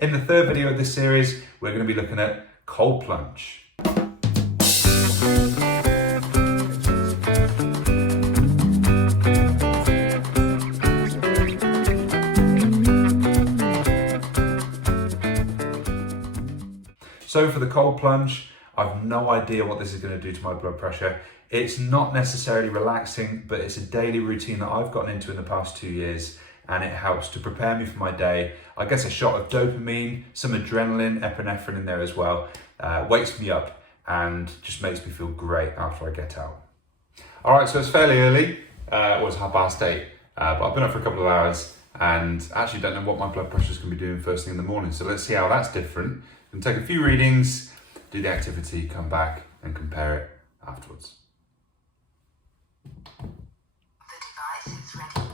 In the third video of this series, we're going to be looking at cold plunge. So for the cold plunge, I've no idea what this is going to do to my blood pressure. It's not necessarily relaxing, but it's a daily routine that I've gotten into in the past 2 years, and it helps to prepare me for my day. I guess a shot of dopamine, some adrenaline, epinephrine in there as well, wakes me up and just makes me feel great after I get out. All right, so it's fairly early. It was 8:30, but I've been up for a couple of hours and actually don't know what my blood pressure is going to be doing first thing in the morning. So let's see how that's different. I'm going to take a few readings, do the activity, come back and compare it afterwards. The device is ready.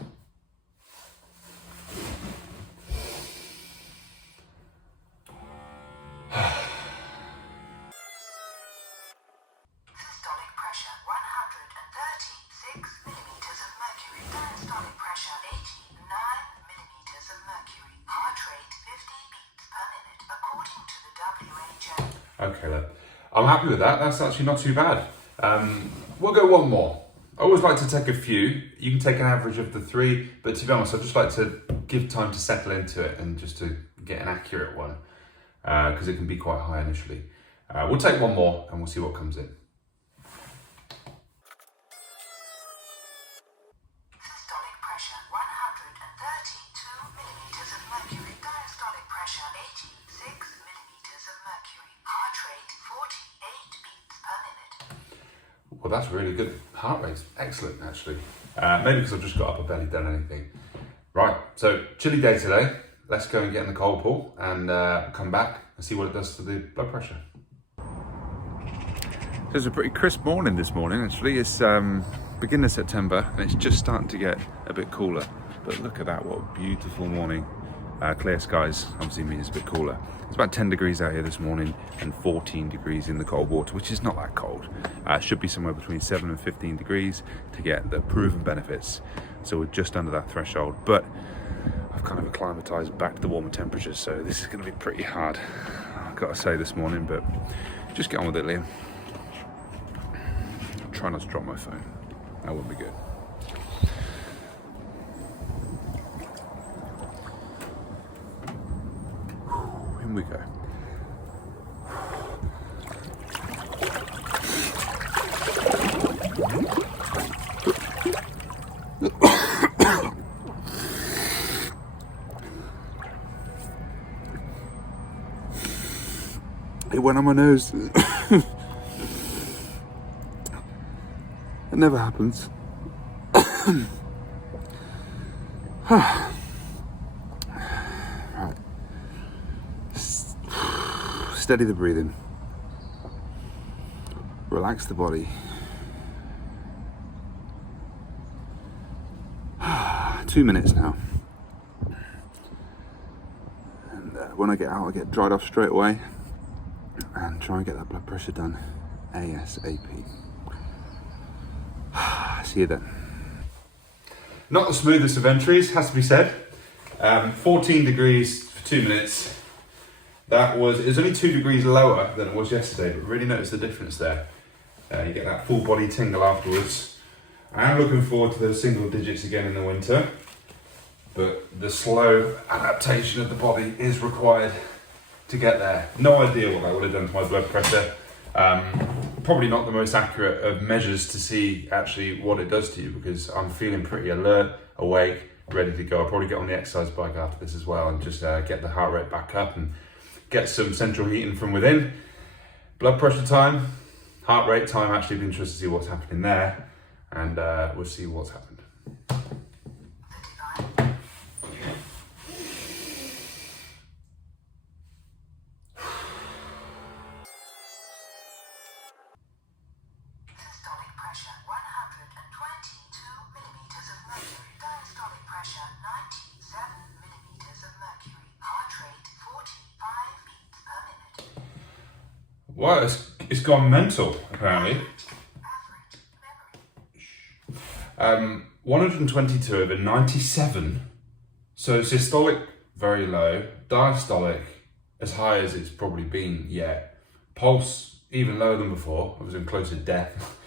Systolic pressure 136 millimeters of mercury. Diastolic pressure 89 millimeters of mercury. Heart rate 50 beats per minute, according to the WHO. Okay, look, I'm happy with that. That's actually not too bad. We'll go one more. I always like to take a few. You can take an average of the 3, but to be honest, I just like to give time to settle into it and just to get an accurate one, because it can be quite high initially. We'll take one more and we'll see what comes in. Systolic pressure 132 millimeters of mercury. Diastolic pressure 86 millimeters of mercury. Heart rate 48 beats per minute. Well, that's really good. Heart rate's excellent, actually. Maybe because I've just got up, I've barely done anything. Right, so chilly day today. Let's go and get in the cold pool and come back and see what it does to the blood pressure. So it's a pretty crisp morning this morning, actually. It's beginning of September and it's just starting to get a bit cooler. But look at that, what a beautiful morning. Clear skies obviously means it's a bit cooler. It's about 10 degrees out here this morning and 14 degrees in the cold water, which is not that cold. Should be somewhere between 7 and 15 degrees to get the proven benefits. So we're just under that threshold, but I've kind of acclimatized back to the warmer temperatures, so this is going to be pretty hard, I've got to say, this morning, but just get on with it, Liam. Try not to drop my phone. That wouldn't be good. In we go. It went on my nose. It never happens. Right. Steady the breathing. Relax the body. 2 minutes now. And when I get out, I get dried off straight away and try and get that blood pressure done ASAP. See you then. Not the smoothest of entries, has to be said. 14 degrees for 2 minutes. It was only 2 degrees lower than it was yesterday, but really notice the difference there. You get that full body tingle afterwards. I am looking forward to those single digits again in the winter, but the slow adaptation of the body is required to get there. No idea what that would have done to my blood pressure. Probably not the most accurate of measures to see actually what it does to you, because I'm feeling pretty alert, awake, ready to go. I'll probably get on the exercise bike after this as well and just get the heart rate back up and get some central heating from within. Blood pressure time, heart rate time, actually be interested to see what's happening there, and we'll see what's happened. Systolic pressure 122 millimeters of mercury. Diastolic pressure 97 millimeters of mercury. Heart rate 45 beats per minute. Wow, it's gone mental, apparently. Average. 122 over 97. So systolic, very low. Diastolic, as high as it's probably been yet. Pulse, even lower than before. I was in close to death.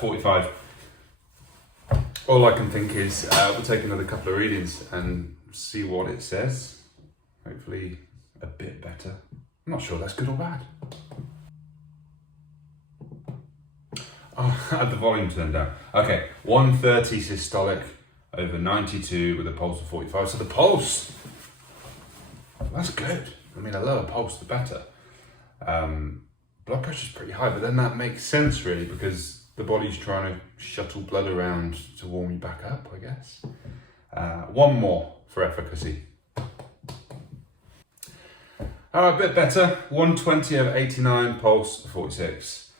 45. All I can think is we'll take another couple of readings and see what it says. Hopefully a bit better. I'm not sure that's good or bad. Oh, I had the volume turned down. Okay, 130 systolic over 92 with a pulse of 45. So the pulse, that's good. I mean, a lower pulse, the better. Blood pressure's pretty high, but then that makes sense really because the body's trying to shuttle blood around to warm you back up, I guess. One more for efficacy. All right, a bit better. 120 over 89, pulse 46.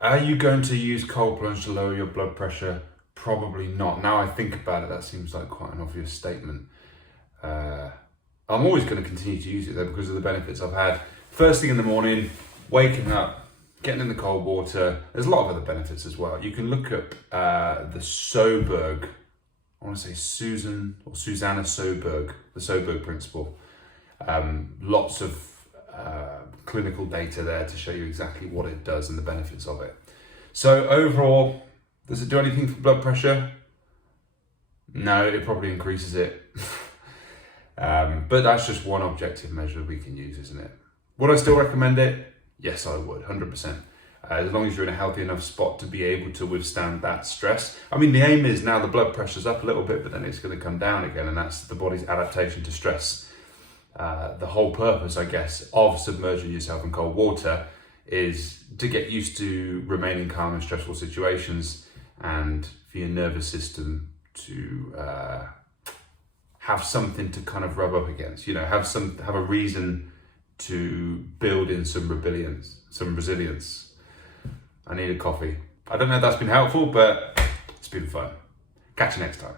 Are you going to use cold plunge to lower your blood pressure? Probably not. Now I think about it, that seems like quite an obvious statement. I'm always going to continue to use it though because of the benefits I've had. First thing in the morning, waking up, getting in the cold water. There's a lot of other benefits as well. You can look up the Soberg, I want to say Susanna Soberg, the Soberg principle. Lots of clinical data there to show you exactly what it does and the benefits of it. So overall, does it do anything for blood pressure? No, it probably increases it. But that's just one objective measure we can use, isn't it? Would I still recommend it? Yes, I would, 100%. As long as you're in a healthy enough spot to be able to withstand that stress. I mean, the aim is now the blood pressure's up a little bit, but then it's going to come down again, and that's the body's adaptation to stress. The whole purpose, I guess, of submerging yourself in cold water is to get used to remaining calm in stressful situations and for your nervous system to have something to kind of rub up against, you know, have a reason to build in some resilience. I need a coffee. I don't know if that's been helpful, but it's been fun. Catch you next time.